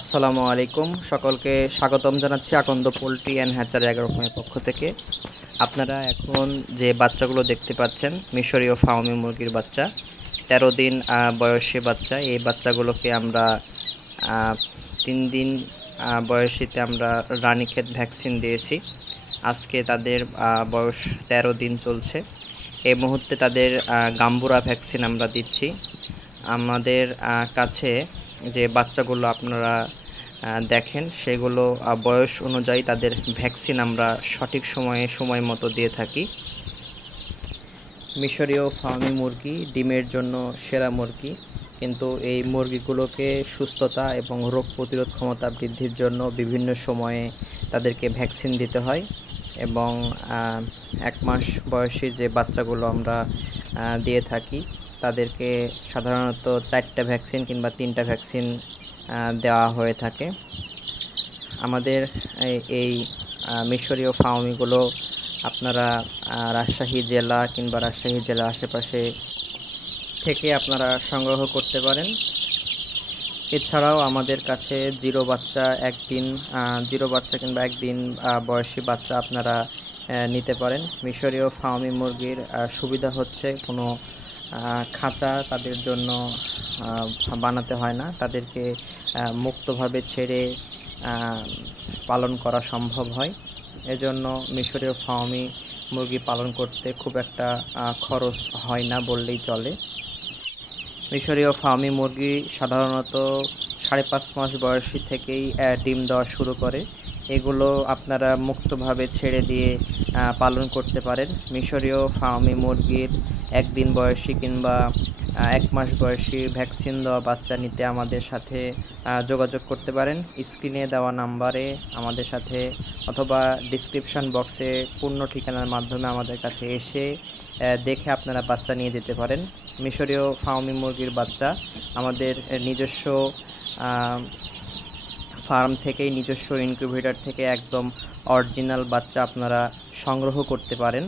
আসসালামু আলাইকুম, সকলকে স্বাগতম জানাচ্ছি আকন্দ পোল্ট্রি অ্যান্ড হ্যাচারি এগ্রোফার্মের পক্ষ থেকে। আপনারা এখন যে বাচ্চাগুলো দেখতে পাচ্ছেন মিশরীয় ফার্মি মুরগির বাচ্চা, 13 দিন বয়সী বাচ্চা। এই বাচ্চাগুলোকে আমরা 3 দিন বয়সীতে আমরা রানীক্ষেত ভ্যাকসিন দিয়েছি। আজকে তাদের বয়স 13 দিন চলছে। এই মুহূর্তে তাদের গাম্বুরা ভ্যাকসিন আমরা দিচ্ছি। আমাদের কাছে যে বাচ্চাগুলো আপনারা দেখেন সেগুলো বয়স অনুযায়ী তাদের ভ্যাকসিন আমরা সঠিক সময় মতো দিয়ে থাকি। মিশরীয় ফার্মি মুরগি ডিমের জন্য সেরা মুরগি, কিন্তু এই মুরগিগুলোকে সুস্থতা এবং রোগ প্রতিরোধ ক্ষমতা বৃদ্ধির জন্য বিভিন্ন সময়ে তাদেরকে ভ্যাকসিন দিতে হয়। এবং 1 মাস বয়সী যে বাচ্চাগুলো আমরা দিয়ে থাকি তাদেরকে সাধারণত 4টা ভ্যাকসিন কিংবা 3টা ভ্যাকসিন দেওয়া হয়ে থাকে। আমাদের এই মিশরীয় ফার্মিগুলো আপনারা রাজশাহী জেলা কিংবা রাজশাহী জেলার আশেপাশে থেকে আপনারা সংগ্রহ করতে পারেন। এছাড়াও আমাদের কাছে জিরো বাচ্চা কিংবা একদিন বয়সী বাচ্চা আপনারা নিতে পারেন। মিশরীয় ফার্মি মুরগির সুবিধা হচ্ছে কোনো খাঁচা তাদের জন্য বানাতে হয় না, তাদেরকে মুক্তভাবে ছেড়ে পালন করা সম্ভব হয়। এজন্য মিশরীয় ফার্মি মুরগি পালন করতে খুব একটা খরচ হয় না বললেই চলে। মিশরীয় ফার্মি মুরগি সাধারণত 5.5 মাস বয়সী থেকেই ডিম দেওয়া শুরু করে। এগুলো আপনারা মুক্তভাবে ছেড়ে দিয়ে পালন করতে পারেন। মিশরীয় ফার্মি মুরগির 1 দিন বয়সী কিংবা 1 মাস বয়সী ভ্যাকসিন দেওয়া বাচ্চা নিতে আমাদের সাথে যোগাযোগ করতে পারেন। স্ক্রিনে দেওয়া নাম্বারে আমাদের সাথে অথবা ডিসক্রিপশন বক্সে পূর্ণ ঠিকানার মাধ্যমে আমাদের কাছে এসে দেখে আপনারা বাচ্চা নিয়ে যেতে পারেন। মিশরীয় ফার্মি মুরগির বাচ্চা আমাদের নিজস্ব ফার্ম থেকেই, নিজস্ব ইনকিউবেটর থেকে একদম অরিজিনাল বাচ্চা আপনারা সংগ্রহ করতে পারেন।